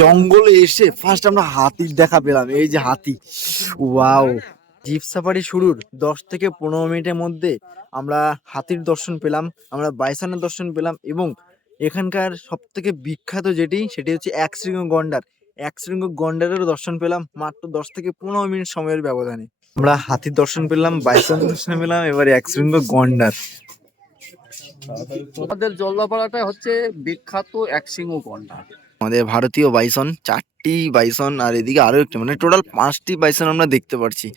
জঙ্গলে এসে ফার্স্ট আমরা হাতির দেখা পেলাম, এই যে হাতি। ওয়াও জিপ সাফারি শুরুর দশ থেকে পনেরো মিনিটের মধ্যে আমরা হাতির দর্শন পেলাম, আমরা বাইসনের দর্শন পেলাম এবং এখানকার সব থেকে বিখ্যাত যেটি, সেটি হচ্ছে এক শৃঙ্গ গন্ডার এক শৃঙ্গ গন্ডারেরও দর্শন পেলাম মাত্র দশ থেকে পনেরো মিনিট সময়ের ব্যবধানে। আমরা হাতির দর্শন পেলাম বাইসান দর্শন পেলাম, এবার এক শৃঙ্গ গন্ডার আমাদের জলদাপাড়াটা হচ্ছে বিখ্যাত একশিঙ্গ গন্ডার আমাদের ভারতীয় বাইসন চারটি বাইসন আর এদিকে আরও একটি মানে টোটাল পাঁচটি বাইসন আমরা দেখতে পাচ্ছি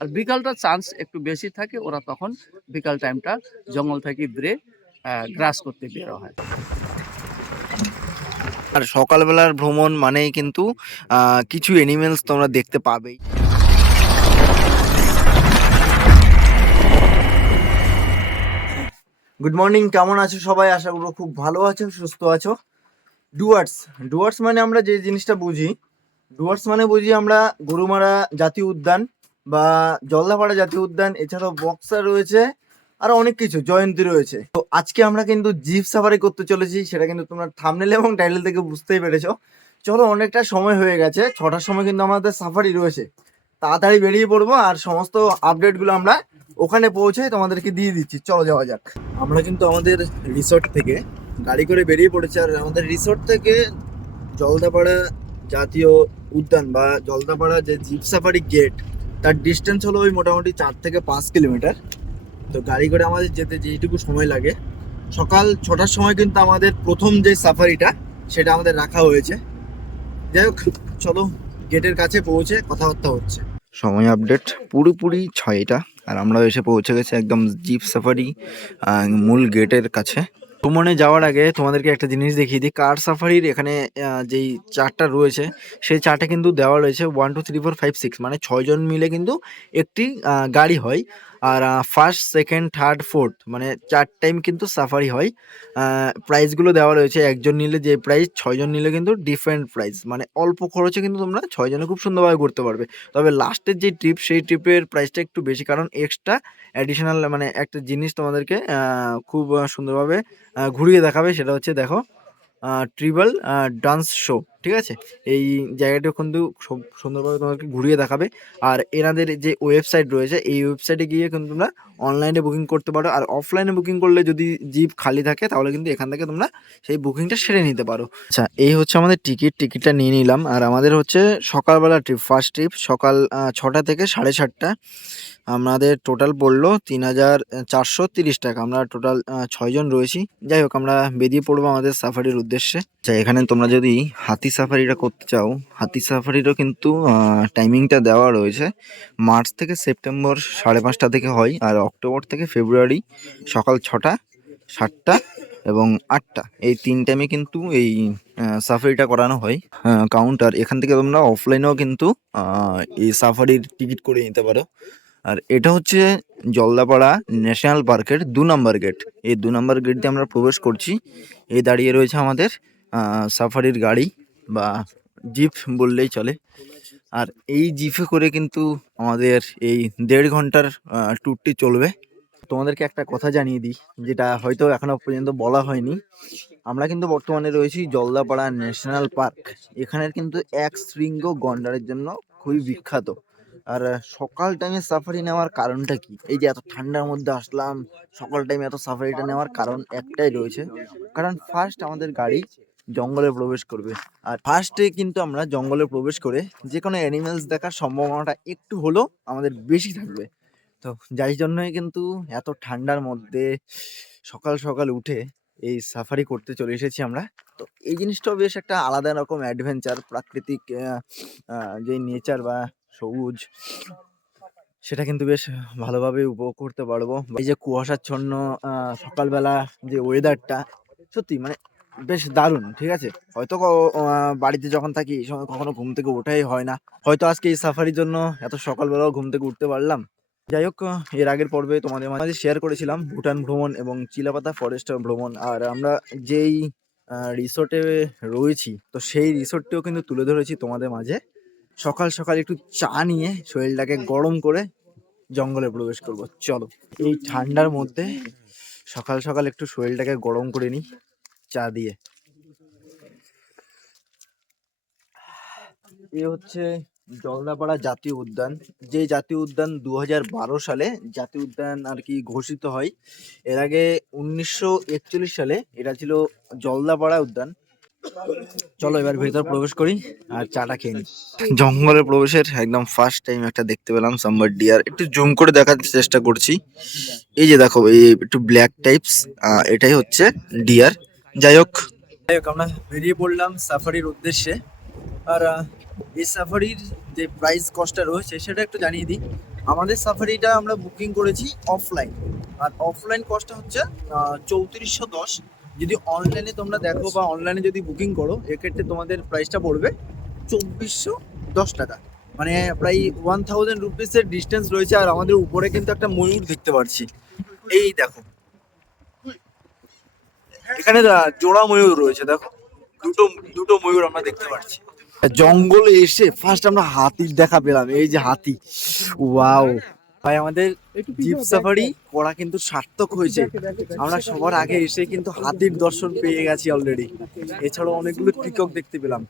আর বিকালটা চান্স একটু বেশি থাকে ওরা তখন বিকাল টাইমটা জঙ্গল থেকে বেরে গ্রাস করতে বের হয়। আর সকালবেলার ভ্রমণ মানেই কিন্তু কিছু এনিমেলস তোমরা দেখতে পাবেই। গুড মর্নিং কেমন আছো সবাই? আশা করব খুব ভালো আছো, সুস্থ আছো। ডুয়ার্স ডুয়ার্স মানে আমরা যে জিনিসটা বুঝি ডুয়ার্স মানে বুঝি আমরা গরুমারা জাতীয় উদ্যান বা জলদাপাড়া জাতীয় উদ্যান, এছাড়াও বক্সা রয়েছে, আর অনেক কিছু, জয়ন্তী রয়েছে। তো আজকে আমরা কিন্তু জিপ সাফারি করতে চলেছি, সেটা কিন্তু তোমরা থামনেল এবং টাইটেল থেকে বুঝতেই পেরেছ। চলো, অনেকটা সময় হয়ে গেছে, ছটার সময় কিন্তু আমাদের সাফারি রয়েছে। তাড়াতাড়ি বেরিয়ে পড়ব, আর সমস্ত আপডেটগুলো আমরা ওখানে পৌঁছে তোমাদেরকে দিয়ে দিচ্ছি। চলো, যাওয়া যাক। আমরা কিন্তু আমাদের রিসর্ট থেকে গাড়ি করে বেরিয়ে পড়েছি আর আমাদের রিসর্ট থেকে জলদাপাড়া জাতীয় উদ্যান বা জলদাপাড়া যে জিপ সাফারি গেট তার ডিস্টেন্স হলো ওই মোটামুটি চার থেকে পাঁচ কিলোমিটার। তো গাড়ি করে আমাদের যেতে যেটুকু সময় লাগে। সকাল ছটার সময় কিন্তু আমাদের প্রথম যে সাফারিটা সেটা আমাদের রাখা হয়েছে। যাই হোক, চলো গেটের কাছে পৌঁছে কথাবার্তা হচ্ছে। সময় আপডেট পুরোপুরি ছয়টা। আর আমরা এসে পৌঁছে গেছি একদম জিপ সাফারি মূল গেটের কাছে। ভ্রমণে যাওয়ার আগে তোমাদেরকে একটা জিনিস দেখিয়ে দিই। কার সাফারির এখানে যেই চারটা রয়েছে, সেই চারটে কিন্তু দেওয়া রয়েছে one two three four five six মানে ছয়জন মিলে কিন্তু একটি গাড়ি হয়। আর ফার্স্ট সেকেন্ড থার্ড ফোর্থ মানে চার টাইম কিন্তু সাফারি হয়। প্রাইসগুলো দেওয়া রয়েছে একজন নিলে যে প্রাইস ছয়জন নিলে কিন্তু ডিফারেন্ট প্রাইস মানে অল্প খরচে কিন্তু তোমরা ছয়জনে খুব সুন্দরভাবে করতে পারবে। তবে লাস্টের যে ট্রিপ সেই ট্রিপের প্রাইসটা একটু বেশি কারণ এক্সট্রা অ্যাডিশনাল মানে একটা জিনিস তোমাদেরকে খুব সুন্দরভাবে ঘুরিয়ে দেখাবে সেটা হচ্ছে দেখো ট্রিবল ডান্স শো ঠিক আছে? এই জায়গাটা কিন্তু সুন্দরভাবে তোমাদেরকে ঘুরিয়ে দেখাবে। আর এনাদের যে ওয়েবসাইট রয়েছে, এই ওয়েবসাইটে গিয়ে কিন্তু তোমরা অনলাইনে বুকিং করতে পারো। আর অফলাইনে বুকিং করলে যদি জিপ খালি থাকে, তাহলে কিন্তু এখান থেকে তোমরা সেই বুকিংটা সেরে নিতে পারো। আচ্ছা এই হচ্ছে আমাদের টিকিট টিকিটটা নিয়ে নিলাম। আর আমাদের হচ্ছে সকালবেলা ট্রিপ ফার্স্ট ট্রিপ সকাল ছটা থেকে সাড়ে সাতটা। আমাদের টোটাল পড়ল তিন হাজার চারশো তিরিশ টাকা। আমরা টোটাল ছয়জন রয়েছি। যাই হোক, আমরা বেরিয়ে পড়ব আমাদের সাফারির উদ্দেশ্যে। আচ্ছা এখানে তোমরা যদি হাতি সাফারিটা করতে চাও হাতি সাফারিরও কিন্তু টাইমিংটা দেওয়া রয়েছে। মার্চ থেকে সেপ্টেম্বর সাড়ে পাঁচটা থেকে হয়, আর অক্টোবর থেকে ফেব্রুয়ারি সকাল ছটা, সাতটা এবং আটটা। এই তিন টাইমে কিন্তু এই সাফারিটা করানো হয়। কাউন্টার এখান থেকে তোমরা অফলাইনেও কিন্তু এই সাফারির টিকিট করে নিতে পারো। আর এটা হচ্ছে জলদাপাড়া ন্যাশনাল পার্কের দু নম্বর গেট এই দু নম্বর গেট দিয়ে আমরা প্রবেশ করছি। এই দাঁড়িয়ে রয়েছে আমাদের সাফারির গাড়ি। বা জিপ বললেই চলে। আর এই জিপে করে কিন্তু আমাদের এই দেড় ঘণ্টার ট্যুরটি চলবে। তোমাদেরকে একটা কথা জানিয়ে দিই, যেটা হয়তো এখনও পর্যন্ত বলা হয়নি। আমরা কিন্তু বর্তমানে রয়েছি জলদাপাড়া ন্যাশনাল পার্ক। এখানের কিন্তু এক শৃঙ্গ গন্ডারের জন্য খুবই বিখ্যাত। আর সকাল টাইমে সাফারি নেওয়ার কারণটা কি? এই যে এত ঠান্ডার মধ্যে আসলাম, সকাল টাইমে এত সাফারিটা নেওয়ার কারণ একটাই রয়েছে। কারণ ফার্স্ট আমাদের গাড়ি জঙ্গলে প্রবেশ করবে। আর ফার্স্টে কিন্তু আমরা জঙ্গলে প্রবেশ করে যে কোনো অ্যানিমেলস দেখার সম্ভাবনাটা একটু হলেও আমাদের বেশি থাকবে। তো যাই জন্যই কিন্তু এত ঠান্ডার মধ্যে সকাল সকাল উঠে এই সাফারি করতে চলে এসেছি আমরা। তো এই জিনিসটাও বেশ একটা আলাদা রকম অ্যাডভেঞ্চার প্রাকৃতিক যে নেচার বা সবুজ, সেটা কিন্তু বেশ ভালোভাবে উপভোগ করতে পারব। এই যে কুয়াশাচ্ছন্ন সকালবেলা যে ওয়েদারটা সত্যি মানে বেশ দারুণ, ঠিক আছে? হয়তো বাড়িতে যখন থাকি এই সময় কখনো ঘুম থেকে ওঠাই হয় না। হয়তো আজকে এই সাফারির জন্য এত সকালবেলাও ঘুম থেকে উঠতে পারলাম। যাই হোক এর আগের পর্বে তোমাদের মাঝে শেয়ার করেছিলাম ভুটান ভ্রমণ এবং চিলাপাতা ফরেস্ট ভ্রমণ। আর আমরা যেই রিসোর্টে রয়েছি, তো সেই রিসোর্টটিও কিন্তু তুলে ধরেছি তোমাদের মাঝে। সকাল সকাল একটু চা নিয়ে শরীরটাকে গরম করে জঙ্গলে প্রবেশ করব। চলো, এই ঠান্ডার মধ্যে সকাল সকাল একটু শরীরটাকে গরম করে নিই। চা দিয়ে। এ হচ্ছে জলদাপাড়া জাতীয় উদ্যান। যে জাতীয় উদ্যান দু হাজার বারো সালে জাতীয় উদ্যান আর কি ঘোষিত হয়, এর আগে উনিশশো একচল্লিশ সালে এটা ছিল জলদাপাড়া উদ্যান। চলো এবার ভেতর প্রবেশ করি আর চাটা খেয়ে নিই। জঙ্গলে প্রবেশের একদম ফার্স্ট টাইম একটা দেখতে পেলাম, সাম্বার ডিয়ার। একটু জুম করে দেখার চেষ্টা করছি। এই যে দেখো, এই একটু ব্ল্যাক টাইপস এটাই হচ্ছে ডিয়ার যাই হোক। যাই হোক, আমরা বেরিয়ে পড়লাম সাফারির উদ্দেশ্যে। আর এই সাফারির যে প্রাইস কস্টটা রয়েছে, সেটা একটু জানিয়ে দিই। আমাদের সাফারিটা আমরা বুকিং করেছি অফলাইন আর অফলাইন কস্টটা হচ্ছে চৌত্রিশশো দশ। যদি অনলাইনে তোমরা দেখো বা অনলাইনে যদি বুকিং করো, এক্ষেত্রে তোমাদের প্রাইসটা পড়বে চব্বিশশো দশ টাকা। মানে প্রায় ওয়ান থাউজেন্ড রুপিসের ডিস্টেন্স রয়েছে, আর আমাদের উপরে কিন্তু একটা ময়ূর দেখতে পাচ্ছি এই দেখো। এখানে জোড়া ময়ূর রয়েছে দেখো। দুটো দুটো ময়ূর আমরা দেখতে পাচ্ছি। জঙ্গলে এসে ফার্স্ট আমরা হাতির দেখা পেলাম এই যে হাতি। ওয়াও ভাই আমাদের জিপ সাফারি করা কিন্তু সার্থক হয়েছে। আমরা সবার আগে এসে কিন্তু হাতির দর্শন পেয়ে গেছি অলরেডি এছাড়াও অনেকগুলো পিকক দেখতে পেলাম।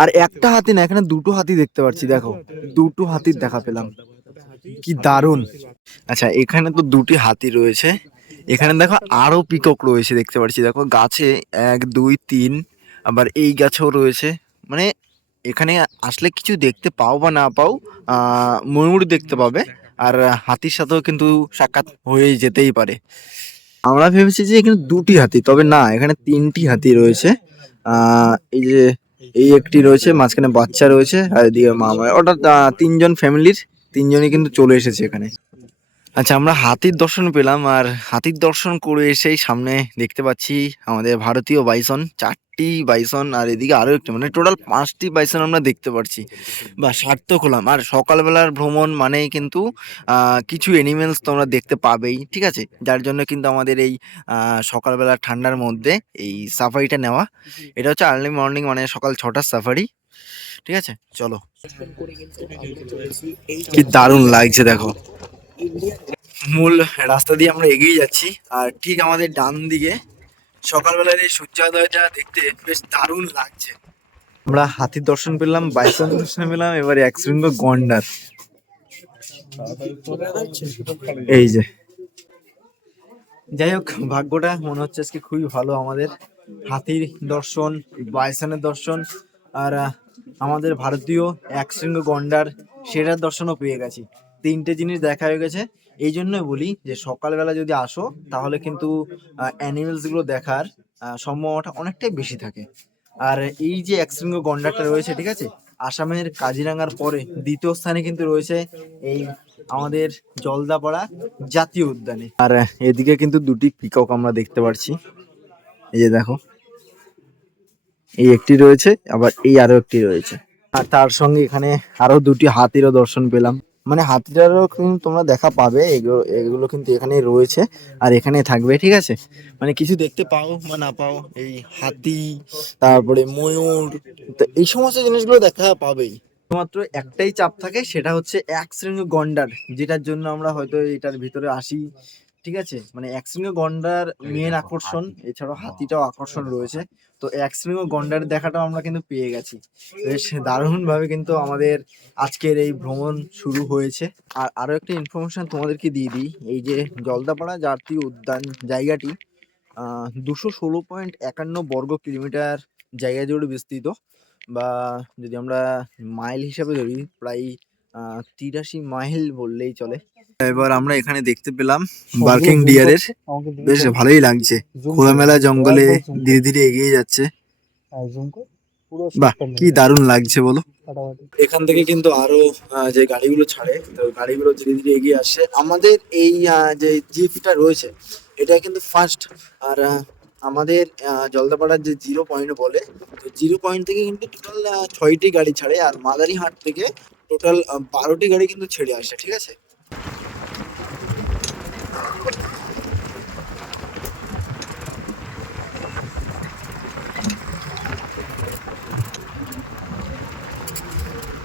আর একটা হাতি না এখানে দুটো হাতি দেখতে পাচ্ছি দেখো। দুটো হাতির দেখা পেলাম। কি দারুণ! আচ্ছা এখানে তো দুটি হাতি রয়েছে। এখানে দেখো আরও পিকক রয়েছে, দেখতে পাচ্ছি। দেখো গাছে এক, দুই, তিন, আবার এই গাছেও রয়েছে। মানে এখানে আসলে কিছু দেখতে পাও বা না পাও ময়ূর দেখতে পাবে, আর হাতির সাথেও কিন্তু সাক্ষাৎ হয়ে যেতেই পারে। আমরা ভেবেছি যে এখানে দুটি হাতি, তবে না, এখানে তিনটি হাতি রয়েছে। এই যে এই একটি রয়েছে, মাঝখানে বাচ্চা রয়েছে, আর এদিকে মা ওটা তিনজন ফ্যামিলির তিনজনই কিন্তু চলে এসেছে এখানে। আচ্ছা আমরা হাতির দর্শন পেলাম আর হাতির দর্শন করে এসেই সামনে দেখতে পাচ্ছি আমাদের ভারতীয় বাইসন চারটি বাইসন আর এদিকে আরও একটি মানে টোটাল পাঁচটি বাইসন আমরা দেখতে পাচ্ছি বা সার্থক হলাম। আর সকালবেলার ভ্রমণ মানেই কিন্তু কিছু এনিমেলস তোমরা দেখতে পাবেই ঠিক আছে? যার জন্য কিন্তু আমাদের এই সকালবেলা ঠান্ডার মধ্যে এই সাফারিটা নেওয়া এটা হচ্ছে আর্লি মর্নিং মানে সকাল ছটার সাফারি ঠিক আছে? চলো। কি দারুণ লাগছে দেখো। মূল রাস্তা দিয়ে আমরা এগিয়ে যাচ্ছি। আর ঠিক আমাদের ডান দিকে সকালবেলার এই সূর্যোদয়টা দেখতে বেশ দারুণ লাগছে। আমরা হাতির দর্শন পেলাম, বাইসন দর্শন পেলাম, এবারে এক শৃঙ্গ গন্ডার। এই যে। যাই হোক, ভাগ্যটা মনে হচ্ছে আজকে খুবই ভালো আমাদের। হাতির দর্শন, বাইসনের দর্শন, আর আমাদের ভারতীয় এক শৃঙ্গ গন্ডার, সেটার দর্শনও পেয়ে গেছি। তিনটে জিনিস দেখা হয়ে গেছে। এই জন্যই বলি যে সকালবেলা যদি আসো, তাহলে কিন্তু অ্যানিমেলসগুলো দেখার সম্ভাবনাটা অনেকটাই বেশি থাকে। আর এই যে একশৃঙ্গ গন্ডারটা রয়েছে, ঠিক আছে? আসামের কাজিরাঙ্গার পরে দ্বিতীয় স্থানে কিন্তু রয়েছে এই আমাদের জলদাপাড়া জাতীয় উদ্যানে। আর এদিকে কিন্তু দুটি পিকক আমরা দেখতে পাচ্ছি এই যে দেখো। এই একটি রয়েছে, আবার এই আরও একটি রয়েছে। আর তার সঙ্গে এখানে আরও দুটি হাতিরও দর্শন পেলাম। মানে হাতিটারও কিন্তু তোমরা দেখা পাবে, এগুলো এগুলো কিন্তু এখানেই রয়েছে আর এখানে থাকবে, ঠিক আছে? মানে কিছু দেখতে পাও বা না পাও, এই হাতি, তারপরে ময়ূর এই সমস্ত জিনিসগুলো দেখা পাবেই। শুধুমাত্র একটাই চাপ থাকে, সেটা হচ্ছে এক শ্রেণির গন্ডার, যেটার জন্য আমরা হয়তো এটার ভিতরে আসি। ঠিক আছে? মানে এক শৃঙ্গ গন্ডার মেন আকর্ষণ এছাড়াও হাতিটাও আকর্ষণ রয়েছে। তো এক শৃঙ্গ গন্ডার দেখাটাও আমরা কিন্তু পেয়ে গেছি। বেশ দারুণ ভাবে কিন্তু আমাদের আজকের এই ভ্রমণ শুরু হয়েছে। আর আরও একটা ইনফরমেশন তোমাদেরকে দিয়ে দিই। এই যে জলদাপাড়া জাতীয় উদ্যান জায়গাটি দুশো ষোলো পয়েন্ট একান্ন বর্গ কিলোমিটার জায়গা জুড়ে বিস্তৃত বা যদি আমরা মাইল হিসাবে ধরি প্রায় আহ, তিরাশি মাইল বললেই চলে। এবার আমরা এখানে দেখতে পেলাম বার্কিং ডিয়ারের বেশ ভালোই লাগছে। খোলামেলা জঙ্গলে ধীরে ধীরে এগিয়ে যাচ্ছে। বাহ কি দারুণ লাগছে বলো। এখান থেকে কিন্তু আরও আহ, যে গাড়িগুলো ছাড়ে তো গাড়িগুলো ধীরে ধীরে এগিয়ে আসছে। আমাদের এই যে জিপটা রয়েছে এটা কিন্তু ফার্স্ট আর আমাদের আহ, জলদাপাড়ার যে জিরো পয়েন্ট বলে তো জিরো পয়েন্ট থেকে কিন্তু টোটাল ছয়টি গাড়ি ছাড়ে আর মাদারিহাট থেকে টোটাল বারোটি গাড়ি কিন্তু ছেড়ে আসে ঠিক আছে?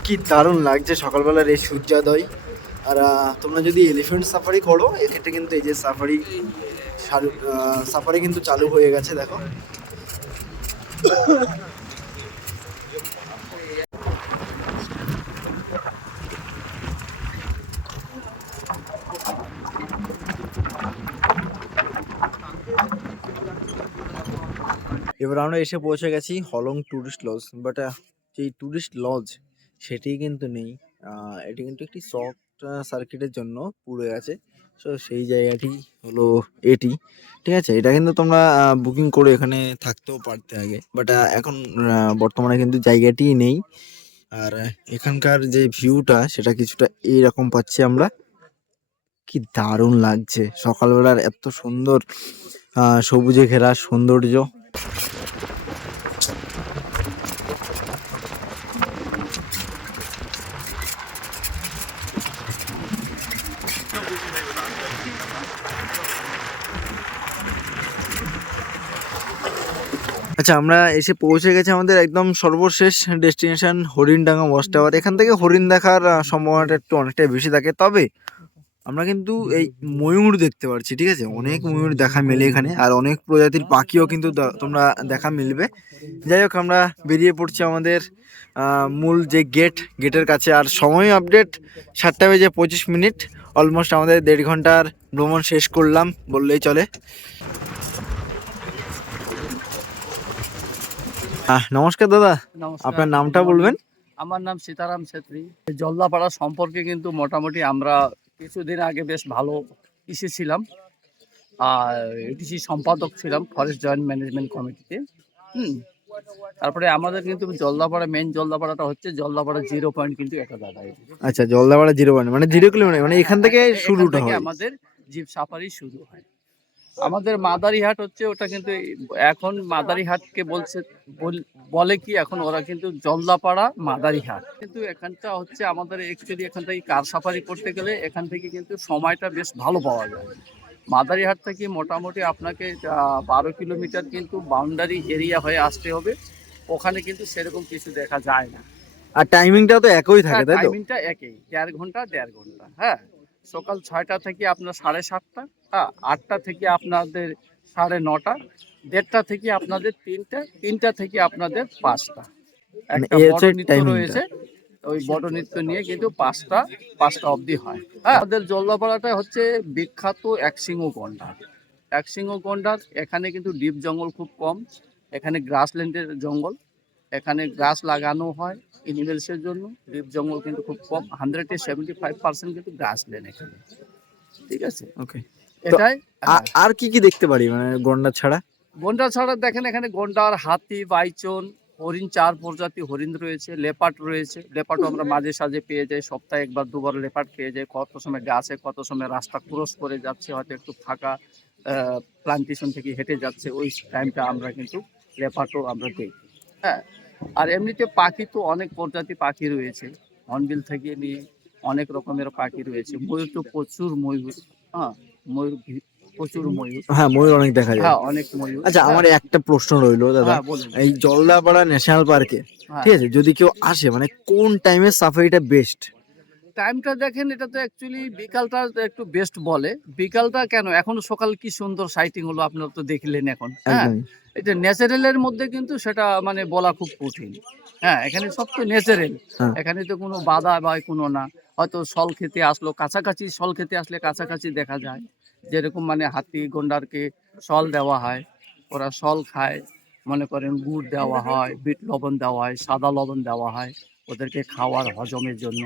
কি দারুণ লাগছে সকালবেলার এই সূর্যোদয়। আর তোমরা যদি এলিফেন্ট সাফারি করো, এক্ষেত্রে কিন্তু এই যে সাফারি সাফারি কিন্তু চালু হয়ে গেছে, দেখো। এবার আমরা এসে পৌঁছে গেছি হলং ট্যুরিস্ট লজ বাট এই ট্যুরিস্ট লজ সেটি কিন্তু নেই। এটি কিন্তু একটি সফট সার্কিটের জন্য পুড়ে গেছে। সো সেই জায়গাটি হলো এটি। ঠিক আছে? এটা কিন্তু তোমরা বুকিং করে এখানে থাকতেও পারতে আগে। বাট এখন বর্তমানে কিন্তু জায়গাটি নেই। আর এখানকার যে ভিউটা সেটা কিছুটা এইরকম পাচ্ছি আমরা। কি দারুণ লাগছে! সকালবেলার এত সুন্দর সবুজে ঘেরা সৌন্দর্য। আচ্ছা আমরা এসে পৌঁছে গেছি আমাদের একদম সর্বশেষ ডেস্টিনেশন হরিণডাঙ্গা ওয়াচ টাওয়ার এখান থেকে হরিণ দেখার সম্ভাবনাটা একটু অনেকটাই বেশি থাকে। তবে আমরা কিন্তু এই ময়ূর দেখতে পাচ্ছি ঠিক আছে? অনেক ময়ূর দেখা মেলে এখানে, আর অনেক প্রজাতির পাখিও কিন্তু তোমরা দেখা মিলবে। যাই হোক, আমরা বেরিয়ে পড়ছি আমাদের মূল যে গেট গেটের কাছে। আর সময় আপডেট সাতটা বেজে পঁচিশ মিনিট। অলমোস্ট আমাদের দেড় ঘণ্টার ভ্রমণ শেষ করলাম, বললেই চলে। নমস্কার দাদা। আপনার নামটা বলবেন? আমার নাম সীতারাম ছেত্রী। জলদাপাড়া সম্পর্কে কিন্তু মোটামুটি আমরা কিছুদিন আগে বেশ ভালো ইসে ছিলাম। আর এটিসি সম্পাদক ছিলাম ফরেস্ট জয়েন্ট ম্যানেজমেন্ট কমিটিতে। হুম। তারপরে আমাদের কিন্তু জলদাপাড়া মেন জলদাপাড়াটা হচ্ছে জলদাপাড়া জিরো পয়েন্ট কিন্তু একটা দাঁড়ায় আচ্ছা জলদাপাড়া জিরো পয়েন্ট মানে জিরো কিলোমিটার মানে এখান থেকে এখান শুরুটা থেকে হয়। আমাদের জিপ সাফারি শুরু হয়। আমাদের মাদারিহাট হচ্ছে ওটা কিন্তু এখন মাদারিহাটকে বলছে বলে কি এখন ওরা কিন্তু জলদাপাড়া মাদারিহাট। কিন্তু এখানটা হচ্ছে আমাদের অ্যাকচুয়ালি এখান থেকে কার সাফারি করতে গেলে এখান থেকে কিন্তু সময়টা বেশ ভালো পাওয়া যায়। মাদারিহাট থেকে মোটামুটি আপনাকে বারো কিলোমিটার কিন্তু বাউন্ডারি এরিয়া হয়ে আসতে হবে। ওখানে কিন্তু সেরকম কিছু দেখা যায় না। আর টাইমিংটাও তো একই থাকে হ্যাঁ তাই তো? টাইমিংটা একই দেড় ঘণ্টা দেড় ঘণ্টা হ্যাঁ। সকাল ছয়টা থেকে আপনার সাড়ে সাতটা হ্যাঁ আটটা থেকে আপনাদের সাড়ে নটা দেড়টা থেকে আপনাদের তিনটা তিনটা থেকে আপনাদের পাঁচটা। মানে একটা বড় নৃত্য রয়েছে ওই বড় নৃত্য নিয়ে কিন্তু পাঁচটা পাঁচটা অবধি হয়। হ্যাঁ আমাদের জলদাপাড়াটা হচ্ছে বিখ্যাত একশিঙ্গ গন্ডার একশিঙ্গ গন্ডার এখানে কিন্তু ডিপ জঙ্গল খুব কম এখানে গ্রাসল্যান্ডের জঙ্গল। এখানে গাছ লাগানো হয় এনিমেলসের জন্য। ডিপ জঙ্গল কিন্তু খুব কম হান্ড্রেডে সেভেন্টি ফাইভ পার্সেন্ট কিন্তু গ্রাসল্যান্ড এখানে। ঠিক আছে? ওকে এটাই আর কি কি দেখতে পারি? মানে গন্ডার ছাড়া? গন্ডার ছাড়া দেখেন এখানে গন্ডার হাতি বাইচন হরিণ চার প্রজাতি হরিণ রয়েছে লেপাট রয়েছে। লেপার্ডও আমরা মাঝে সাঝে পেয়ে যাই সপ্তাহে একবার দুবার লেপাট পেয়ে যাই। কত সময় গাছে কত সময় রাস্তা ক্রস করে যাচ্ছে হয়তো একটু ফাঁকা প্লান্টেশন থেকে হেঁটে যাচ্ছে ওই টাইমটা আমরা কিন্তু লেপাটও আমরা দেখি। হ্যাঁ আর এমনিতে পাখি তো অনেক প্রজাতি পাখি রয়েছে। হর্নবিল থেকে নিয়ে অনেক রকমের পাখি রয়েছে। ময়ূর তো প্রচুর ময়ূর হ্যাঁ ময়ূর প্রচুর ময়ূর। হ্যাঁ ময়ূর অনেক দেখা যায়। হ্যাঁ অনেক ময়ূর। আচ্ছা আমার একটা প্রশ্ন রইল দাদা। হ্যাঁ এই জলদাপাড়া ন্যাশনাল পার্কে হ্যাঁ। ঠিক আছে? যদি কেউ আসে মানে কোন টাইমে সাফারিটা বেস্ট টাইমটা দেখেন এটা তো অ্যাকচুয়ালি বিকালটা একটু বেস্ট বলে। বিকালটা কেন? এখন সকাল কি সুন্দর সাইটিং হলো আপনারা তো দেখলেন এখন হ্যাঁ? এটা ন্যাচারালের মধ্যে কিন্তু সেটা মানে বলা খুব কঠিন। হ্যাঁ এখানে সব তো ন্যাচারাল। হ্যাঁ। এখানে তো কোনো বাধা বা কোনো না। হয়তো সল খেতে আসলো কাছাকাছি সল খেতে আসলে কাছাকাছি দেখা যায়। যেরকম মানে হাতি গন্ডারকে সল দেওয়া হয় ওরা সল খায়। মনে করেন গুড় দেওয়া হয় বিট লবণ দেওয়া হয় সাদা লবণ দেওয়া হয়। ওদেরকে খাওয়ার হজমের জন্য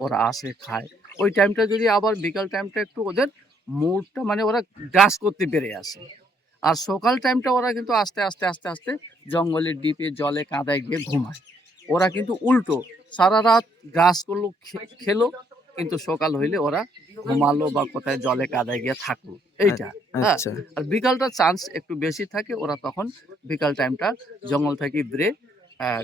ওরা আসে খায়। ওই টাইমটা যদি আবার বিকাল টাইমটা একটু ওদের মুডটা মানে ওরা গ্রাস করতে পেরে আসে। আর সকাল টাইমটা ওরা কিন্তু আস্তে আস্তে আস্তে আস্তে জঙ্গলের ডিপে জলে কাদায় গিয়ে ঘুমায়। ওরা কিন্তু উল্টো সারা রাত গ্রাস করল খেলো কিন্তু সকাল হইলে ওরা ঘুমালো বা কোথায় জলে কাদায় গিয়ে থাকল। এইটা হ্যাঁ। আচ্ছা। আর বিকালটা চান্স একটু বেশি থাকে ওরা তখন বিকাল টাইমটা জঙ্গল থেকে বেরে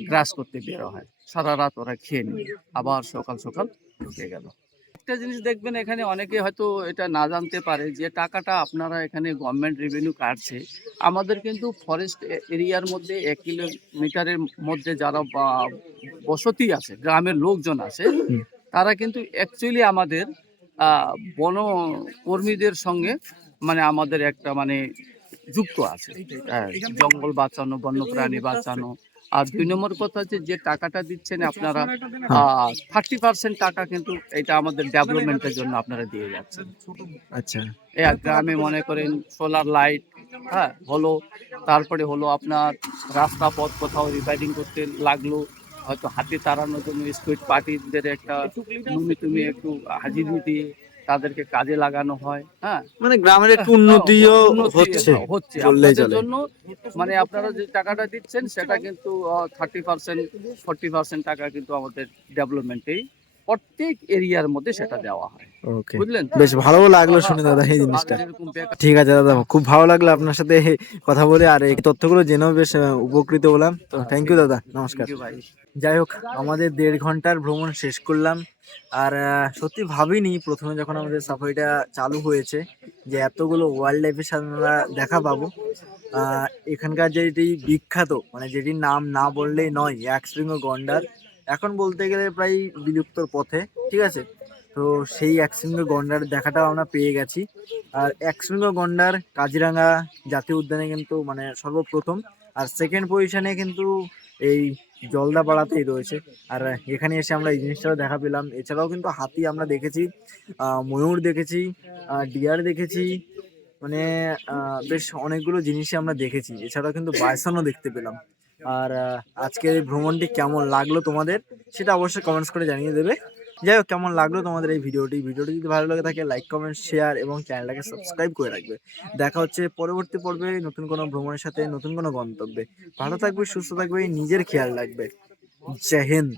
গ্রাস করতে বের হয়। সারা রাত ওরা খেয়ে নিয়ে আবার সকাল সকাল ঢুকে গেল। একটা জিনিস দেখবেন এখানে অনেকে হয়তো এটা না জানতে পারে যে টাকাটা আপনারা এখানে গভর্নমেন্ট রেভিনিউ কাটছে। আমাদের কিন্তু ফরেস্ট এরিয়ার মধ্যে এক কিলোমিটারের মধ্যে যারা বা- বসতি আছে গ্রামের লোকজন আছে তারা কিন্তু অ্যাকচুয়ালি আমাদের বন কর্মীদের সঙ্গে মানে আমাদের একটা মানে যুক্ত আছে। হ্যাঁ, জঙ্গল বাঁচানো বন্যপ্রাণী বাঁচানো। আর দুই নম্বর কথা হচ্ছে যে টাকাটা দিচ্ছেন আপনারা থার্টি পার্সেন্ট টাকা কিন্তু এটা আমাদের ডেভেলপমেন্টের জন্য আপনারা দিয়ে যাচ্ছেন। আচ্ছা। এই গ্রামে মনে করেন সোলার লাইট হ্যাঁ হলো তারপরে হলো আপনার রাস্তা পথ কোথাও রিপেয়ারিং করতে লাগল হয়তো হাতে তাড়ানোর জন্য স্পিড পার্টিদের একটা তুমি তুমি একটু হাজিরি দিয়ে তাদেরকে কাজে লাগানো হয় হ্যাঁ? মানে গ্রামের একটু উন্নতিও উন্নতি হচ্ছে হচ্ছে। চললেই আপনাদের জন্য মানে আপনারা যে টাকাটা দিচ্ছেন সেটা কিন্তু থার্টি পার্সেন্ট ফোর্টি পার্সেন্ট টাকা কিন্তু আমাদের ডেভেলপমেন্টেই প্রত্যেক এরিয়ার মধ্যে সেটা দেওয়া হয়। ওকে বুঝলেন? বেশ ভালো লাগল শুনে দাদা এই জিনিসটা। ঠিক আছে দাদা খুব ভালো লাগল আপনার সাথে কথা বলে আর এই তথ্যগুলো জেনেও বেশ উপকৃত হলাম। তো থ্যাংক ইউ দাদা নমস্কার। ভাই যাই হোক আমাদের দেড় ঘণ্টার ভ্রমণ শেষ করলাম। আর সত্যি ভাবিনি প্রথমে যখন আমাদের সাফারিটা চালু হয়েছে যে এতগুলো ওয়াইল্ড লাইফের সাথে আমরা দেখা পাবো। আহ, এখানকার যেটি বিখ্যাত মানে যেটির নাম না বললেই নয় এক একশৃঙ্গ গন্ডার। এখন বলতে গেলে প্রায় বিলুপ্তর পথে, ঠিক আছে? তো সেই একশৃঙ্গ গন্ডার দেখাটাও আমরা পেয়ে গেছি। আর একশৃঙ্গ গন্ডার কাজিরাঙ্গা জাতীয় উদ্যানে কিন্তু মানে সর্বপ্রথম, আর সেকেন্ড পজিশনে কিন্তু এই জলদাপাড়াতেই রয়েছে। আর এখানে এসে আমরা এই জিনিসটাও দেখা পেলাম। এছাড়াও কিন্তু হাতি আমরা দেখেছি ময়ূর দেখেছি ডিয়ার দেখেছি মানে বেশ অনেকগুলো জিনিসই আমরা দেখেছি। এছাড়াও কিন্তু বাইসনও দেখতে পেলাম। আর আজকের এই ভ্রমণটি কেমন লাগল তোমাদের সেটা অবশ্যই কমেন্টস করে জানিয়ে দেবে। যাই হোক, কেমন লাগল তোমাদের এই ভিডিওটি? ভিডিওটি যদি ভালো লাগে থাকে লাইক কমেন্ট শেয়ার এবং চ্যানেলটাকে সাবস্ক্রাইব করে রাখবে। দেখা হচ্ছে পরবর্তী পর্বে নতুন কোনো ভ্রমণের সাথে, নতুন কোনো গন্তব্যে। ভালো থাকবে, সুস্থ থাকবে, নিজের খেয়াল রাখবে। জয় হিন্দ।